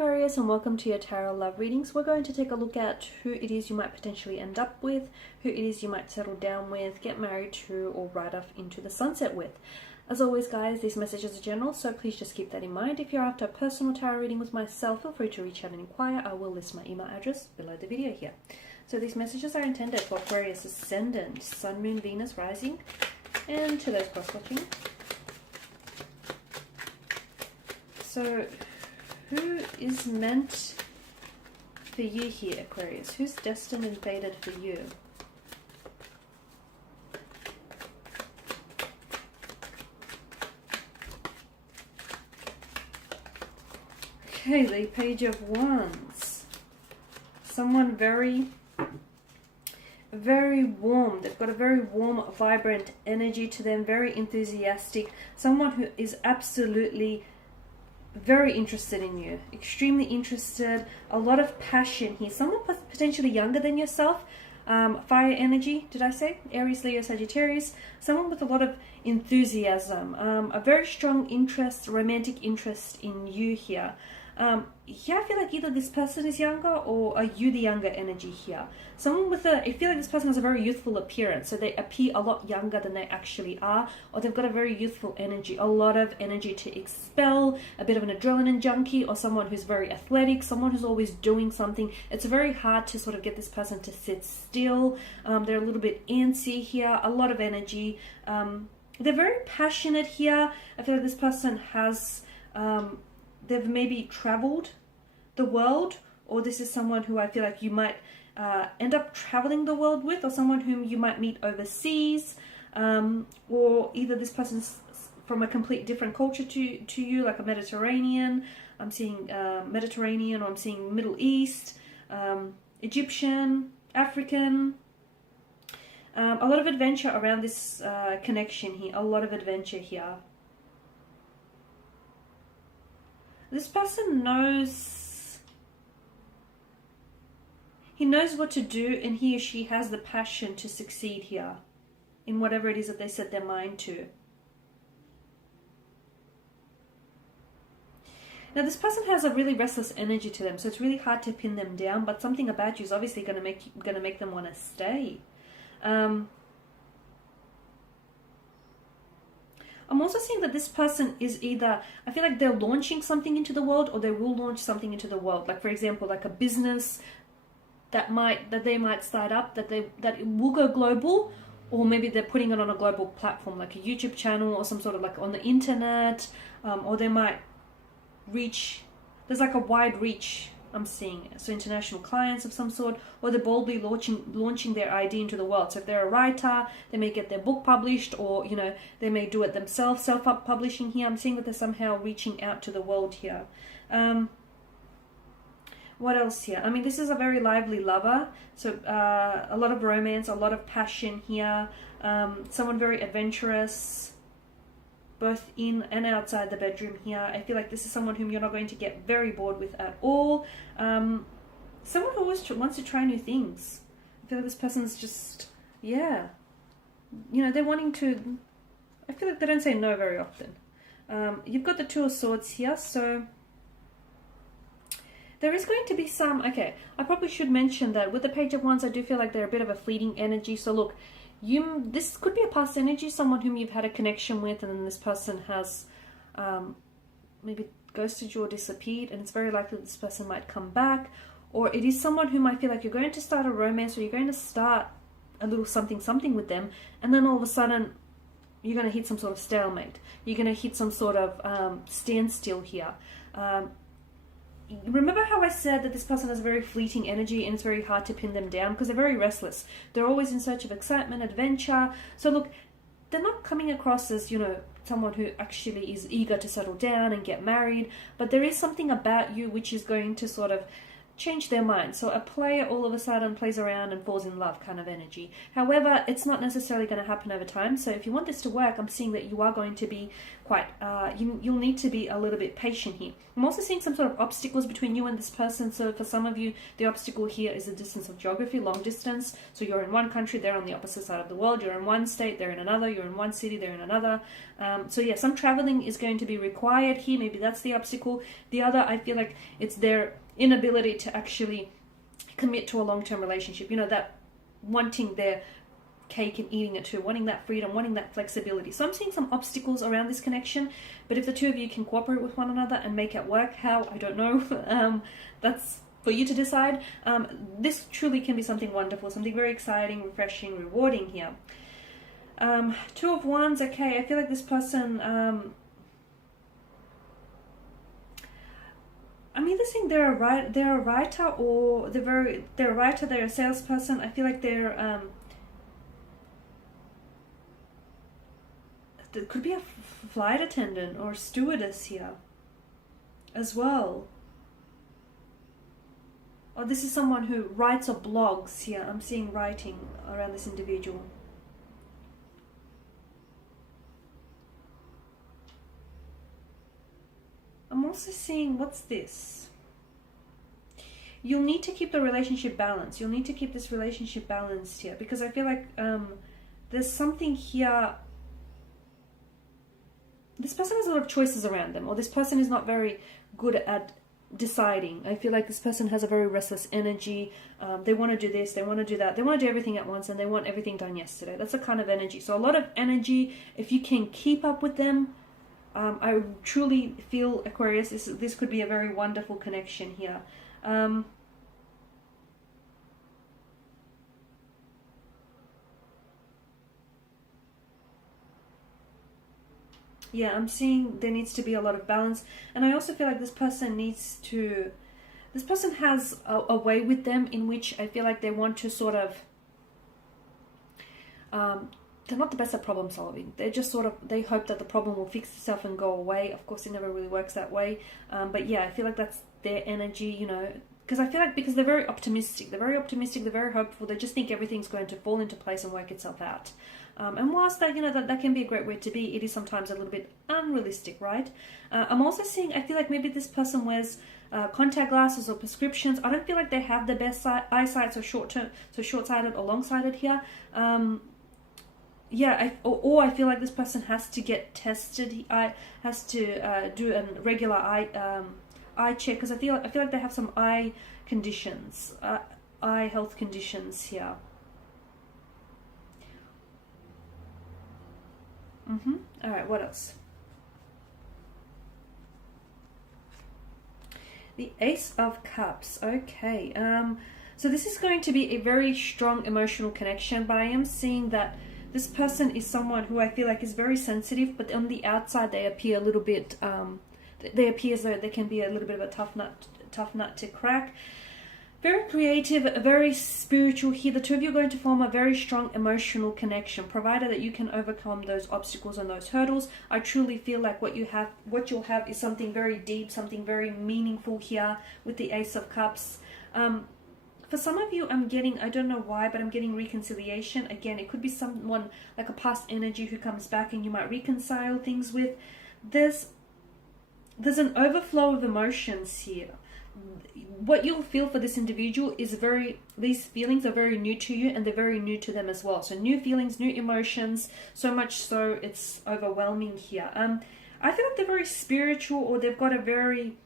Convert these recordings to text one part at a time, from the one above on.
Aquarius, and welcome to your tarot love readings. We're going to take a look at who it is you might potentially end up with, who it is you might settle down with, get married to, or ride off into the sunset with. As always, guys, these messages are general, so please just keep that in mind. If you're after a personal tarot reading with myself, feel free to reach out and inquire. I will list my email address below the video here. So these messages are intended for Aquarius Ascendant, Sun, Moon, Venus, Rising, and to those cross-watching. So who is meant for you here, Aquarius? Who's destined and fated for you? Okay, the Page of Wands. Someone very warm. They've got a very warm, vibrant energy to them, very enthusiastic. Someone who is absolutely very interested in you, extremely interested, a lot of passion here. Someone potentially younger than yourself, fire energy, did I say? Aries, Leo, Sagittarius. Someone with a lot of enthusiasm, a very strong interest, romantic interest in you here. Yeah, I feel like either this person is younger or are you the younger energy here. Someone with I feel like this person has a very youthful appearance, so they appear a lot younger than they actually are, or they've got a very youthful energy, a lot of energy to expel, a bit of an adrenaline junkie, or someone who's very athletic, someone who's always doing something. It's very hard to sort of get this person to sit still. They're a little bit antsy here, a lot of energy. They're very passionate here. I feel like this person has... they've maybe traveled the world, or this is someone who I feel like you might end up traveling the world with, or someone whom you might meet overseas, or either this person's from a complete different culture to you, like a Mediterranean. I'm seeing Mediterranean, or I'm seeing Middle East, Egyptian, African. A lot of adventure around this connection here, a lot of adventure here. This person knows, he knows what to do, and he or she has the passion to succeed here in whatever it is that they set their mind to. Now this person has a really restless energy to them, so it's really hard to pin them down, but something about you is obviously going to make them want to stay. I'm also seeing that this person is either, I feel like they're launching something into the world, or they will launch something into the world. Like, for example, like a business that they might start up, that it will go global, or maybe they're putting it on a global platform, like a YouTube channel or some sort of like on the internet, or they might reach, there's like a wide reach I'm seeing, so international clients of some sort, or they're boldly launching their idea into the world. So if they're a writer, they may get their book published, or they may do it themselves, self-publishing here. I'm seeing that they're somehow reaching out to the world here. What else here? I mean, this is a very lively lover, so a lot of romance, a lot of passion here. Someone very adventurous, both in and outside the bedroom here. I feel like this is someone whom you're not going to get very bored with at all. Someone who always wants to try new things. I feel like this person's just, yeah. They're wanting to, I feel like they don't say no very often. You've got the Two of Swords here, so there is going to be some, okay, I probably should mention that with the Page of Wands, I do feel like they're a bit of a fleeting energy. So look, this could be a past energy, someone whom you've had a connection with, and then this person has maybe ghosted you or disappeared, and it's very likely this person might come back. Or it is someone whom I feel like you're going to start a romance, or you're going to start a little something with them, and then all of a sudden you're going to hit some sort of stalemate. You're going to hit some sort of standstill here. Remember how I said that this person has a very fleeting energy, and it's very hard to pin them down because they're very restless. They're always in search of excitement, adventure. So look, they're not coming across as, someone who actually is eager to settle down and get married, but there is something about you which is going to sort of change their mind. So a player all of a sudden plays around and falls in love kind of energy. However, it's not necessarily going to happen over time. So if you want this to work, I'm seeing that you are going to be quite, you'll need to be a little bit patient here. I'm also seeing some sort of obstacles between you and this person. So for some of you, the obstacle here is the distance of geography, long distance. So you're in one country, they're on the opposite side of the world. You're in one state, they're in another. You're in one city, they're in another. So yeah, some traveling is going to be required here. Maybe that's the obstacle. The other, I feel like it's their inability to actually commit to a long-term relationship. You know, that wanting their cake and eating it too, wanting that freedom, wanting that flexibility. So I'm seeing some obstacles around this connection, but if the two of you can cooperate with one another and make it work, how, I don't know. That's for you to decide. This truly can be something wonderful, something very exciting, refreshing, rewarding here. Two of Wands, okay, I feel like this person, I'm either saying they're a writer, or they're a writer, they're a salesperson. I feel like they're there could be a flight attendant or stewardess here as well. Or this is someone who writes or blogs here. I'm seeing writing around this individual. I'm also seeing, what's this? You'll need to keep the relationship balanced. You'll need to keep this relationship balanced here, because I feel like there's something here. This person has a lot of choices around them, or this person is not very good at deciding. I feel like this person has a very restless energy. They want to do this, they want to do that, they want to do everything at once, and they want everything done yesterday. That's the kind of energy. So a lot of energy. If you can keep up with them, I truly feel, Aquarius, this could be a very wonderful connection here. Yeah, I'm seeing there needs to be a lot of balance. And I also feel like this person has a way with them in which I feel like they want to sort of, they're not the best at problem solving. They're just sort of, they hope that the problem will fix itself and go away. Of course, it never really works that way. But yeah, I feel like that's their energy, you know, because I feel like, because they're very optimistic. They're very optimistic. They're very hopeful. They just think everything's going to fall into place and work itself out. And whilst that, you know, that can be a great way to be, it is sometimes a little bit unrealistic, right? I'm also seeing, I feel like maybe this person wears contact glasses or prescriptions. I don't feel like they have the best eyesight, so short-sighted or long-sighted here. Yeah, or I feel like this person has to get tested. Has to do a regular eye check, because I feel like they have some eye conditions, eye health conditions here. All right, what else? The Ace of Cups. Okay. So this is going to be a very strong emotional connection, but I am seeing that this person is someone who I feel like is very sensitive, but on the outside they appear a little bit, they appear as though they can be a little bit of a tough nut to crack. Very creative, very spiritual here. The two of you are going to form a very strong emotional connection, provided that you can overcome those obstacles and those hurdles. I truly feel like what you'll have is something very deep, something very meaningful here with the Ace of Cups. For some of you, I'm getting, I don't know why, but I'm getting reconciliation. Again, it could be someone like a past energy who comes back and you might reconcile things with. There's an overflow of emotions here. What you'll feel for this individual is these feelings are very new to you, and they're very new to them as well. So new feelings, new emotions, so much so it's overwhelming here. I feel like they're very spiritual, or they've got a very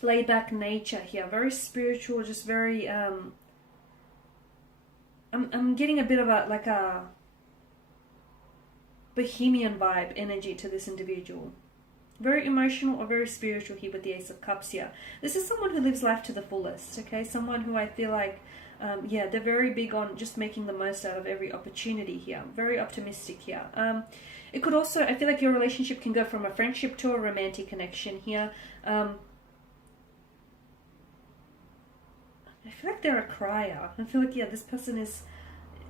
laid back nature here. Very spiritual, just very, I'm getting a bit of a bohemian vibe energy to this individual. Very emotional or very spiritual here with the Ace of Cups here. This is someone who lives life to the fullest, okay? Someone who I feel like, yeah, they're very big on just making the most out of every opportunity here. Very optimistic here. It could also, I feel like your relationship can go from a friendship to a romantic connection here. I feel like they're a crier. I feel like, yeah, this person is,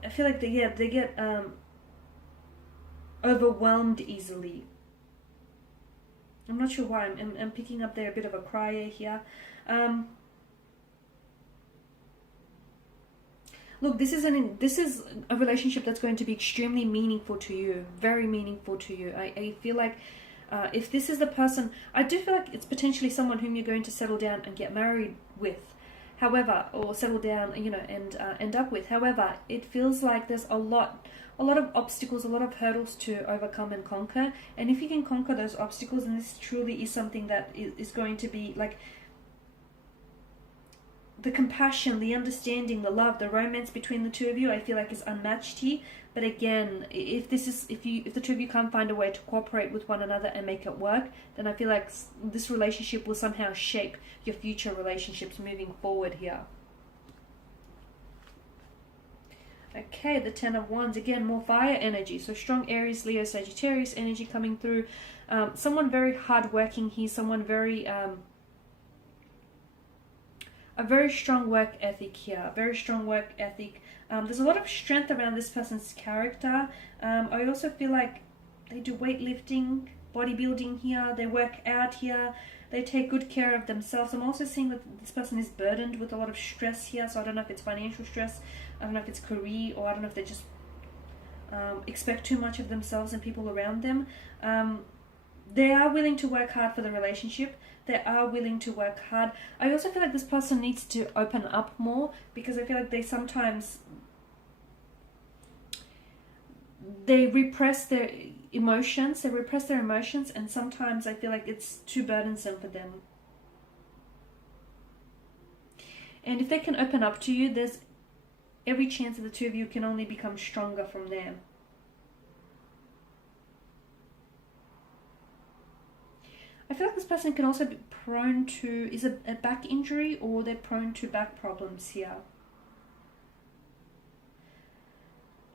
I feel like they get overwhelmed easily. I'm not sure why. I'm picking up there a bit of a crier here. Look, this is a relationship that's going to be extremely meaningful to you, very meaningful to you. I feel like if this is the person, I do feel like it's potentially someone whom you're going to settle down and get married with. However, or settle down, you know, and end up with. However, it feels like there's a lot of obstacles, a lot of hurdles to overcome and conquer. And if you can conquer those obstacles, and this truly is something that is going to be like the compassion, the understanding, the love, the romance between the two of you, I feel like is unmatched here. But again, if the two of you can't find a way to cooperate with one another and make it work, then I feel like this relationship will somehow shape your future relationships moving forward here. Okay, the Ten of Wands, again, more fire energy. So strong Aries, Leo, Sagittarius energy coming through. Someone very hardworking here, someone very... a very strong work ethic here, very strong work ethic. There's a lot of strength around this person's character. I also feel like they do weightlifting, bodybuilding here, they work out here, they take good care of themselves. I'm also seeing that this person is burdened with a lot of stress here, so I don't know if it's financial stress, I don't know if it's career, or I don't know if they just expect too much of themselves and people around them. They are willing to work hard for the relationship. They are willing to work hard. I also feel like this person needs to open up more, because I feel like they sometimes repress their emotions. And sometimes I feel like it's too burdensome for them. And if they can open up to you, there's every chance that the two of you can only become stronger from there. I feel like this person can also be prone to, is a back injury, or they're prone to back problems here.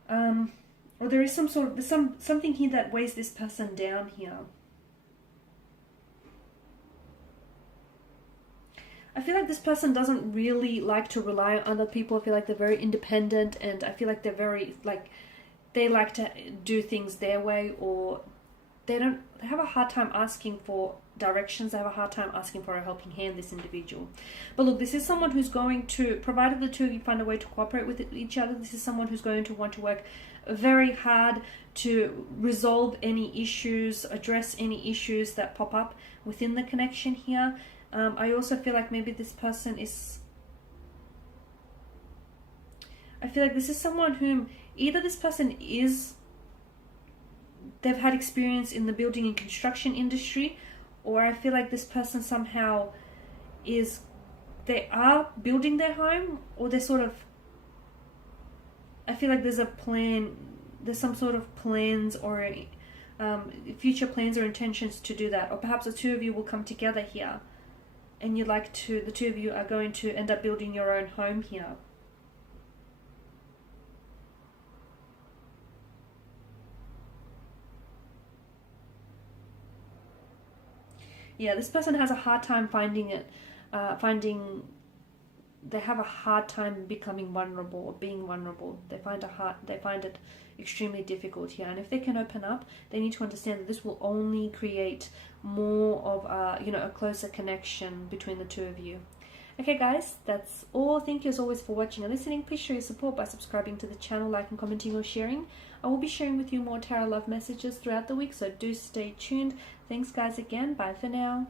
Or there is some sort of, something here that weighs this person down here. I feel like this person doesn't really like to rely on other people. I feel like they're very independent, and I feel like they're very, like, they like to do things their way, or they have a hard time asking for directions. They have a hard time asking for a helping hand, this individual. But look, this is someone who's going to, provided the two of you find a way to cooperate with each other, this is someone who's going to want to work very hard to resolve any issues, address any issues that pop up within the connection here. I also feel like maybe this person is, I feel like this is someone whom either this person is, they've had experience in the building and construction industry, or I feel like this person somehow is, they are building their home, or they're sort of, I feel like there's a plan, there's some sort of plans or future plans or intentions to do that. Or perhaps the two of you will come together here, and you'd like to, the two of you are going to end up building your own home here. Yeah, this person has a hard time finding it, they have a hard time becoming vulnerable or being vulnerable. They find it extremely difficult here. And if they can open up, they need to understand that this will only create more of a closer connection between the two of you. Okay guys, that's all. Thank you as always for watching and listening. Please show your support by subscribing to the channel, liking, commenting or sharing. I will be sharing with you more tarot love messages throughout the week, so do stay tuned. Thanks guys again. Bye for now.